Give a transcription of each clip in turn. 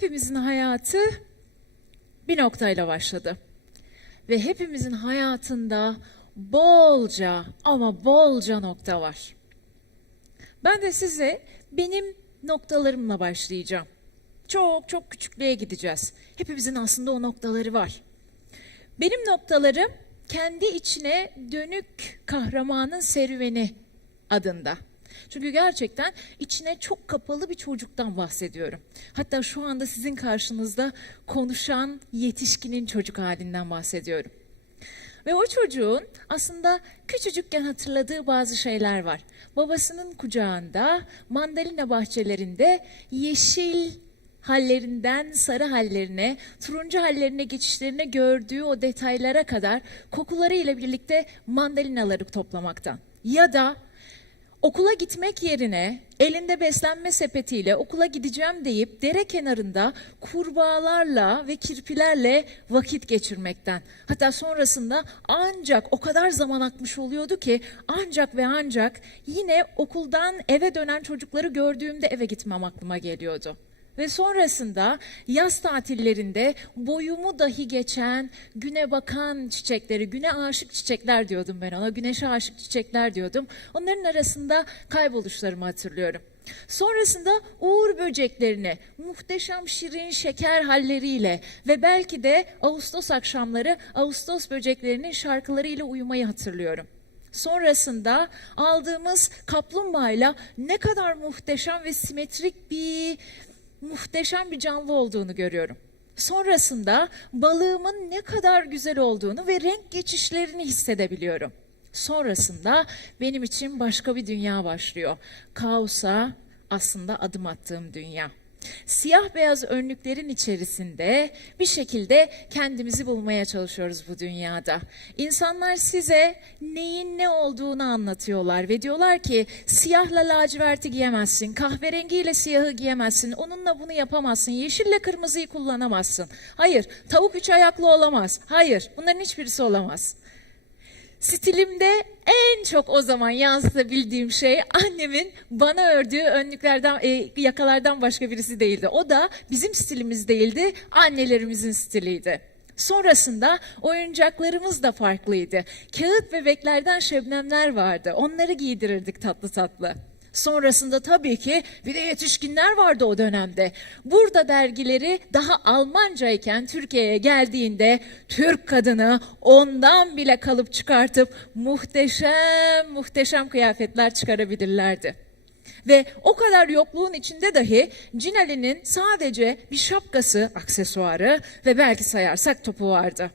hepimizin hayatı bir noktayla başladı. Ve hepimizin hayatında bolca ama bolca nokta var. Ben de size benim noktalarımla başlayacağım. Çok çok küçüklüğe gideceğiz. Hepimizin aslında o noktaları var. Benim noktalarım kendi içine dönük kahramanın serüveni adında. Çünkü gerçekten içine çok kapalı bir çocuktan bahsediyorum. Hatta şu anda sizin karşınızda konuşan yetişkinin çocuk halinden bahsediyorum. Ve o çocuğun aslında küçücükken hatırladığı bazı şeyler var. Babasının kucağında mandalina bahçelerinde yeşil hallerinden sarı hallerine, turuncu hallerine geçişlerine gördüğü o detaylara kadar kokularıyla birlikte mandalinaları toplamaktan. Ya da okula gitmek yerine elinde beslenme sepetiyle okula gideceğim deyip dere kenarında kurbağalarla ve kirpilerle vakit geçirmekten. Hatta sonrasında ancak o kadar zaman akmış oluyordu ki ancak ve ancak yine okuldan eve dönen çocukları gördüğümde eve gitmem aklıma geliyordu. Ve sonrasında yaz tatillerinde boyumu dahi geçen güne bakan çiçekleri, güne aşık çiçekler diyordum ben ona, güneşe aşık çiçekler diyordum. Onların arasında kayboluşlarımı hatırlıyorum. Sonrasında uğur böceklerini muhteşem şirin şeker halleriyle ve belki de Ağustos akşamları Ağustos böceklerinin şarkılarıyla uyumayı hatırlıyorum. Sonrasında aldığımız kaplumbağayla ne kadar muhteşem ve simetrik bir muhteşem bir canlı olduğunu görüyorum. Sonrasında balığımın ne kadar güzel olduğunu ve renk geçişlerini hissedebiliyorum. Sonrasında benim için başka bir dünya başlıyor. Kaosa aslında adım attığım dünya. Siyah beyaz önlüklerin içerisinde bir şekilde kendimizi bulmaya çalışıyoruz bu dünyada. İnsanlar size neyin ne olduğunu anlatıyorlar ve diyorlar ki siyahla laciverti giyemezsin, kahverengiyle siyahı giyemezsin, onunla bunu yapamazsın, yeşille kırmızıyı kullanamazsın. Hayır, tavuk üç ayaklı olamaz. Hayır, bunların hiçbirisi olamaz. Stilimde en çok o zaman yansıtabildiğim şey annemin bana ördüğü önlüklerden, e, yakalardan başka birisi değildi. O da bizim stilimiz değildi, annelerimizin stiliydi. Sonrasında oyuncaklarımız da farklıydı. Kağıt bebeklerden şebnemler vardı. Onları giydirirdik tatlı tatlı. Sonrasında tabii ki bir de yetişkinler vardı o dönemde. Burada dergileri daha Almancayken Türkiye'ye geldiğinde Türk kadını ondan bile kalıp çıkartıp muhteşem muhteşem kıyafetler çıkarabilirlerdi. Ve o kadar yokluğun içinde dahi Cinali'nin sadece bir şapkası, aksesuarı ve belki sayarsak topu vardı.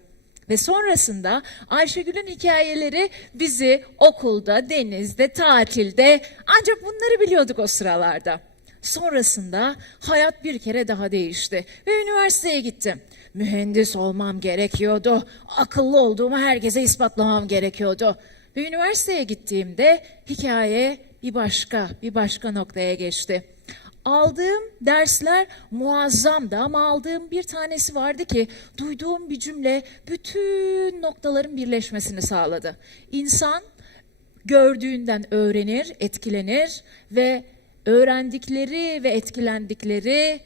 Ve sonrasında Ayşegül'ün hikayeleri bizi okulda, denizde, tatilde ancak bunları biliyorduk o sıralarda. Sonrasında hayat bir kere daha değişti ve üniversiteye gittim. Mühendis olmam gerekiyordu. Akıllı olduğumu herkese ispatlamam gerekiyordu. Ve üniversiteye gittiğimde hikaye bir başka, bir başka noktaya geçti aldığım dersler muazzamdı ama aldığım bir tanesi vardı ki duyduğum bir cümle bütün noktaların birleşmesini sağladı. İnsan gördüğünden öğrenir, etkilenir ve öğrendikleri ve etkilendikleri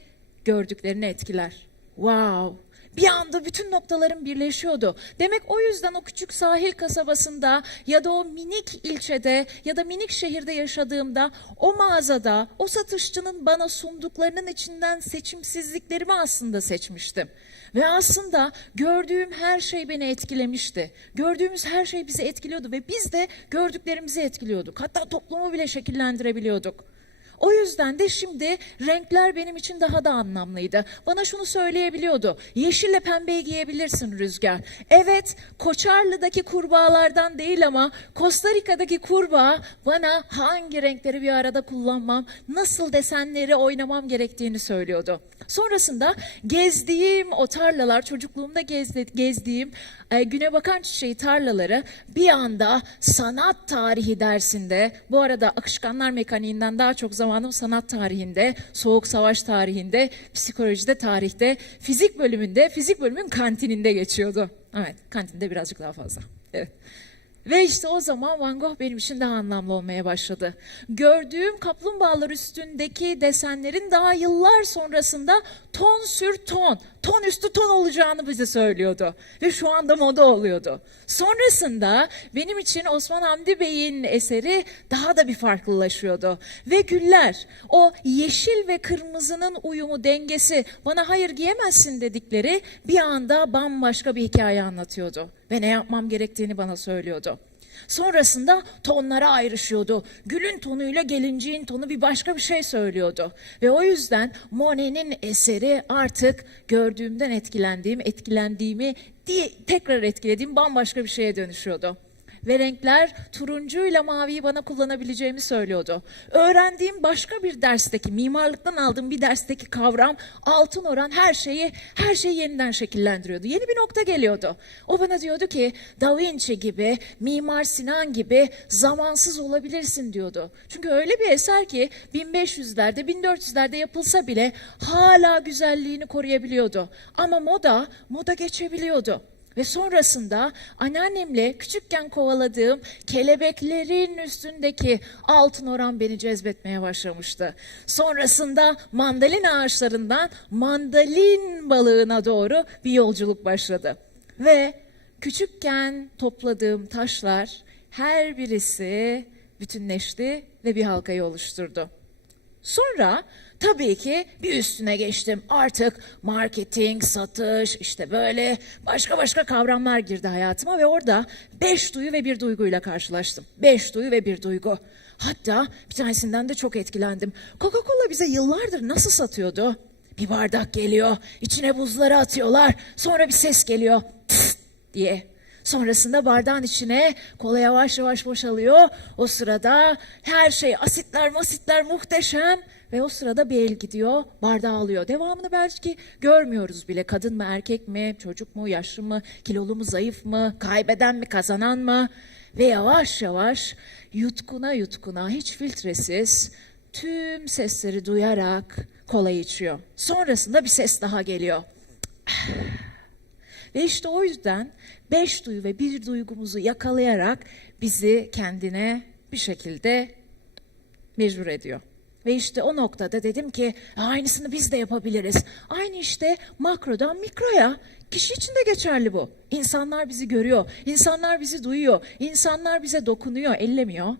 gördüklerini etkiler. Wow! Bir anda bütün noktaların birleşiyordu. Demek o yüzden o küçük sahil kasabasında ya da o minik ilçede ya da minik şehirde yaşadığımda o mağazada o satışçının bana sunduklarının içinden seçimsizliklerimi aslında seçmiştim. Ve aslında gördüğüm her şey beni etkilemişti. Gördüğümüz her şey bizi etkiliyordu ve biz de gördüklerimizi etkiliyorduk. Hatta toplumu bile şekillendirebiliyorduk. O yüzden de şimdi renkler benim için daha da anlamlıydı. Bana şunu söyleyebiliyordu. Yeşille pembeyi giyebilirsin Rüzgar. Evet, Koçarlı'daki kurbağalardan değil ama Costa Rica'daki kurbağa bana hangi renkleri bir arada kullanmam, nasıl desenleri oynamam gerektiğini söylüyordu. Sonrasında gezdiğim o tarlalar, çocukluğumda gezdi, gezdiğim e, güne bakan çiçeği tarlaları bir anda sanat tarihi dersinde, bu arada akışkanlar mekaniğinden daha çok zamanım sanat tarihinde, soğuk savaş tarihinde, psikolojide, tarihte, fizik bölümünde, fizik bölümün kantininde geçiyordu. Evet, kantinde birazcık daha fazla. Evet. Ve işte o zaman Van Gogh benim için daha anlamlı olmaya başladı. Gördüğüm kaplumbağalar üstündeki desenlerin daha yıllar sonrasında ton sür ton, ton üstü ton olacağını bize söylüyordu. Ve şu anda moda oluyordu. Sonrasında benim için Osman Hamdi Bey'in eseri daha da bir farklılaşıyordu. Ve güller, o yeşil ve kırmızının uyumu, dengesi, bana hayır giyemezsin dedikleri bir anda bambaşka bir hikaye anlatıyordu. Ve ne yapmam gerektiğini bana söylüyordu. Sonrasında tonlara ayrışıyordu. Gülün tonuyla gelinciğin tonu bir başka bir şey söylüyordu. Ve o yüzden Monet'in eseri artık gördüğümden etkilendiğim, etkilendiğimi diye tekrar etkilediğim bambaşka bir şeye dönüşüyordu. Ve renkler turuncuyla maviyi bana kullanabileceğimi söylüyordu. Öğrendiğim başka bir dersteki, mimarlıktan aldığım bir dersteki kavram altın oran her şeyi, her şeyi yeniden şekillendiriyordu. Yeni bir nokta geliyordu. O bana diyordu ki Da Vinci gibi, Mimar Sinan gibi zamansız olabilirsin diyordu. Çünkü öyle bir eser ki 1500'lerde, 1400'lerde yapılsa bile hala güzelliğini koruyabiliyordu. Ama moda, moda geçebiliyordu. Ve sonrasında anneannemle küçükken kovaladığım kelebeklerin üstündeki altın oran beni cezbetmeye başlamıştı. Sonrasında mandalin ağaçlarından mandalin balığına doğru bir yolculuk başladı. Ve küçükken topladığım taşlar her birisi bütünleşti ve bir halkayı oluşturdu. Sonra tabii ki bir üstüne geçtim. Artık marketing, satış, işte böyle başka başka kavramlar girdi hayatıma ve orada beş duyu ve bir duyguyla karşılaştım. Beş duyu ve bir duygu. Hatta bir tanesinden de çok etkilendim. Coca-Cola bize yıllardır nasıl satıyordu? Bir bardak geliyor, içine buzları atıyorlar, sonra bir ses geliyor diye. Sonrasında bardağın içine kola yavaş yavaş boşalıyor. O sırada her şey asitler masitler muhteşem. Ve o sırada bir el gidiyor bardağı alıyor. Devamını belki görmüyoruz bile. Kadın mı erkek mi çocuk mu yaşlı mı kilolu mu zayıf mı kaybeden mi kazanan mı? Ve yavaş yavaş yutkuna yutkuna hiç filtresiz tüm sesleri duyarak kola içiyor. Sonrasında bir ses daha geliyor. Ve işte o yüzden beş duyu ve bir duygumuzu yakalayarak bizi kendine bir şekilde mecbur ediyor. Ve işte o noktada dedim ki aynısını biz de yapabiliriz. Aynı işte makrodan mikroya. Kişi için de geçerli bu. İnsanlar bizi görüyor, insanlar bizi duyuyor, insanlar bize dokunuyor, ellemiyor.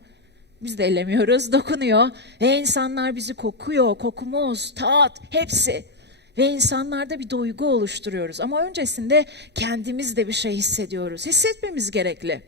Biz de ellemiyoruz, dokunuyor. Ve insanlar bizi kokuyor, kokumuz, tat, hepsi. Ve insanlarda bir duygu oluşturuyoruz. Ama öncesinde kendimiz de bir şey hissediyoruz. Hissetmemiz gerekli.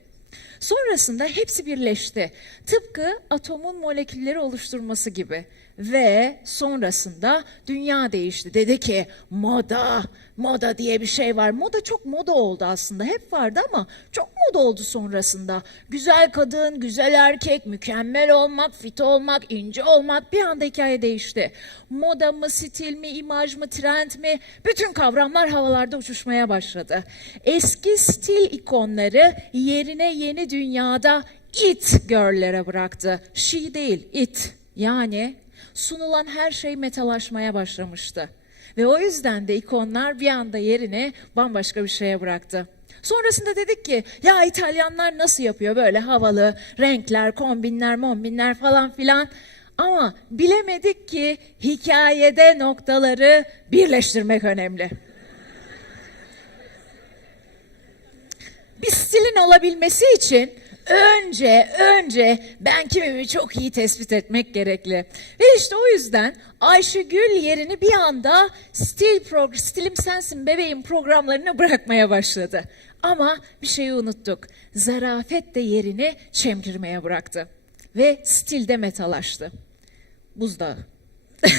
Sonrasında hepsi birleşti. Tıpkı atomun molekülleri oluşturması gibi. Ve sonrasında dünya değişti. Dedi ki moda, moda diye bir şey var. Moda çok moda oldu aslında. Hep vardı ama çok moda oldu sonrasında. Güzel kadın, güzel erkek, mükemmel olmak, fit olmak, ince olmak bir anda hikaye değişti. Moda mı, stil mi, imaj mı, trend mi? Bütün kavramlar havalarda uçuşmaya başladı. Eski stil ikonları yerine yeni dünyada it girl'lere bıraktı. She değil, it. Yani sunulan her şey metalaşmaya başlamıştı. Ve o yüzden de ikonlar bir anda yerini bambaşka bir şeye bıraktı. Sonrasında dedik ki ya İtalyanlar nasıl yapıyor böyle havalı renkler, kombinler, mombinler falan filan. Ama bilemedik ki hikayede noktaları birleştirmek önemli. bir stilin olabilmesi için önce önce ben kimimi çok iyi tespit etmek gerekli. Ve işte o yüzden Ayşegül yerini bir anda stil progr stilim sensin bebeğim programlarını bırakmaya başladı. Ama bir şeyi unuttuk. Zarafet de yerini çemkirmeye bıraktı. Ve stilde metalaştı. Buzdağı.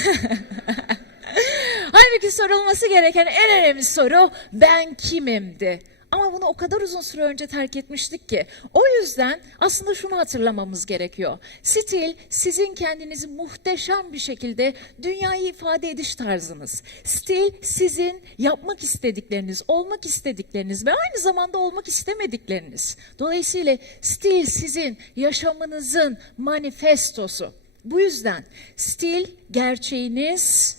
Halbuki sorulması gereken en önemli soru ben kimimdi? Ama bunu o kadar uzun süre önce terk etmiştik ki. O yüzden aslında şunu hatırlamamız gerekiyor. Stil sizin kendinizi muhteşem bir şekilde dünyayı ifade ediş tarzınız. Stil sizin yapmak istedikleriniz, olmak istedikleriniz ve aynı zamanda olmak istemedikleriniz. Dolayısıyla stil sizin yaşamınızın manifestosu. Bu yüzden stil gerçeğiniz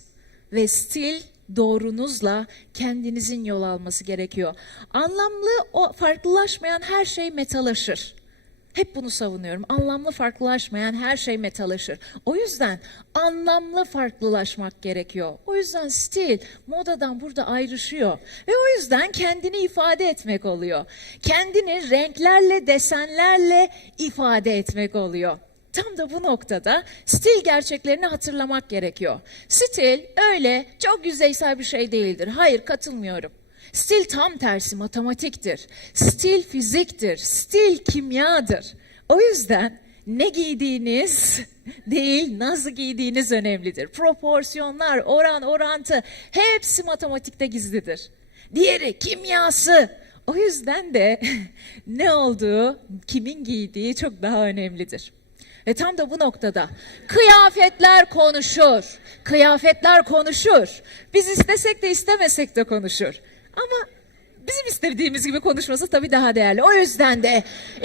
ve stil doğrunuzla kendinizin yol alması gerekiyor. Anlamlı o farklılaşmayan her şey metalaşır. Hep bunu savunuyorum. Anlamlı farklılaşmayan her şey metalaşır. O yüzden anlamlı farklılaşmak gerekiyor. O yüzden stil modadan burada ayrışıyor. Ve o yüzden kendini ifade etmek oluyor. Kendini renklerle, desenlerle ifade etmek oluyor. Tam da bu noktada stil gerçeklerini hatırlamak gerekiyor. Stil öyle çok yüzeysel bir şey değildir. Hayır katılmıyorum. Stil tam tersi matematiktir. Stil fiziktir. Stil kimyadır. O yüzden ne giydiğiniz değil nasıl giydiğiniz önemlidir. Proporsiyonlar, oran, orantı hepsi matematikte gizlidir. Diğeri kimyası. O yüzden de ne olduğu, kimin giydiği çok daha önemlidir. Ve tam da bu noktada kıyafetler konuşur. Kıyafetler konuşur. Biz istesek de istemesek de konuşur. Ama bizim istediğimiz gibi konuşması tabii daha değerli. O yüzden de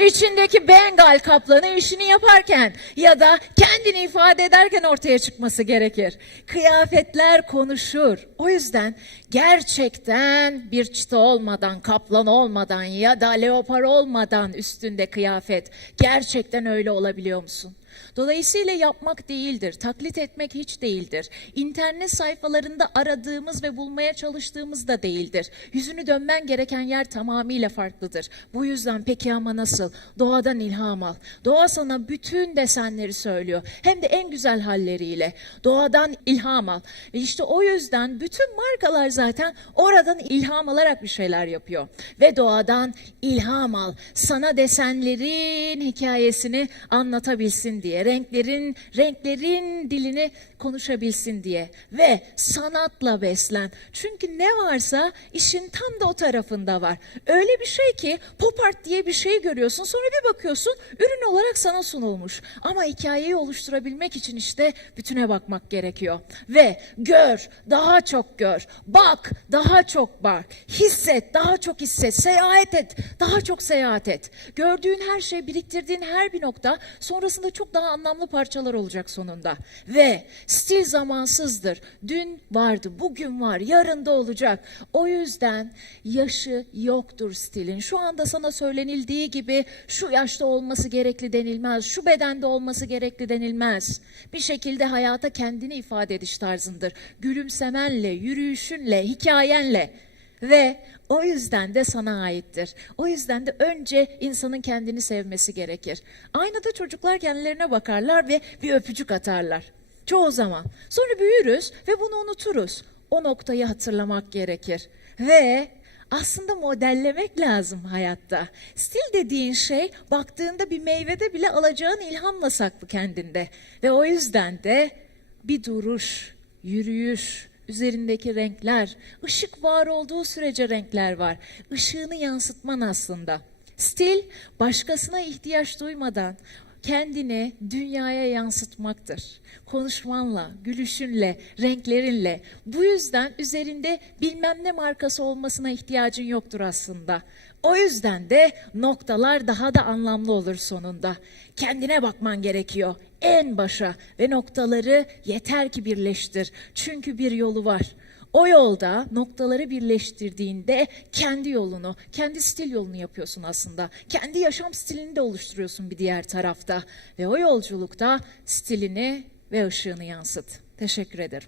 içindeki Bengal kaplanı işini yaparken ya da kendini ifade ederken ortaya çıkması gerekir. Kıyafetler konuşur. O yüzden gerçekten bir çıta olmadan, kaplan olmadan ya da leopar olmadan üstünde kıyafet gerçekten öyle olabiliyor musun? Dolayısıyla yapmak değildir, taklit etmek hiç değildir. İnternet sayfalarında aradığımız ve bulmaya çalıştığımız da değildir. Yüzünü dönmen gereken yer tamamıyla farklıdır. Bu yüzden peki ama nasıl? Doğadan ilham al. Doğa sana bütün desenleri söylüyor. Hem de en güzel halleriyle. Doğadan ilham al. Ve işte o yüzden bütün markalar zaten oradan ilham alarak bir şeyler yapıyor. Ve doğadan ilham al. Sana desenlerin hikayesini anlatabilsin diye. Renklerin, renklerin dilini konuşabilsin diye. Ve sanatla beslen. Çünkü ne varsa işin tam da o tarafında var. Öyle bir şey ki pop art diye bir şey görüyorsun. Sonra bir bakıyorsun ürün olarak sana sunulmuş. Ama hikayeyi oluşturabilmek için işte bütüne bakmak gerekiyor. Ve gör, daha çok gör. Bak, daha çok bak. Hisset, daha çok hisset. Seyahat et, daha çok seyahat et. Gördüğün her şey, biriktirdiğin her bir nokta sonrasında daha anlamlı parçalar olacak sonunda. Ve stil zamansızdır. Dün vardı, bugün var, yarın da olacak. O yüzden yaşı yoktur stilin. Şu anda sana söylenildiği gibi şu yaşta olması gerekli denilmez. Şu bedende olması gerekli denilmez. Bir şekilde hayata kendini ifade ediş tarzındır. Gülümsemenle, yürüyüşünle, hikayenle ve o yüzden de sana aittir. O yüzden de önce insanın kendini sevmesi gerekir. Aynada çocuklar kendilerine bakarlar ve bir öpücük atarlar. Çoğu zaman. Sonra büyürüz ve bunu unuturuz. O noktayı hatırlamak gerekir. Ve aslında modellemek lazım hayatta. Stil dediğin şey baktığında bir meyvede bile alacağın ilhamla saklı kendinde. Ve o yüzden de bir duruş, yürüyüş, üzerindeki renkler, ışık var olduğu sürece renkler var. Işığını yansıtman aslında. Stil başkasına ihtiyaç duymadan kendini dünyaya yansıtmaktır. Konuşmanla, gülüşünle, renklerinle. Bu yüzden üzerinde bilmem ne markası olmasına ihtiyacın yoktur aslında. O yüzden de noktalar daha da anlamlı olur sonunda. Kendine bakman gerekiyor en başa ve noktaları yeter ki birleştir. Çünkü bir yolu var. O yolda noktaları birleştirdiğinde kendi yolunu, kendi stil yolunu yapıyorsun aslında. Kendi yaşam stilini de oluşturuyorsun bir diğer tarafta. Ve o yolculukta stilini ve ışığını yansıt. Teşekkür ederim.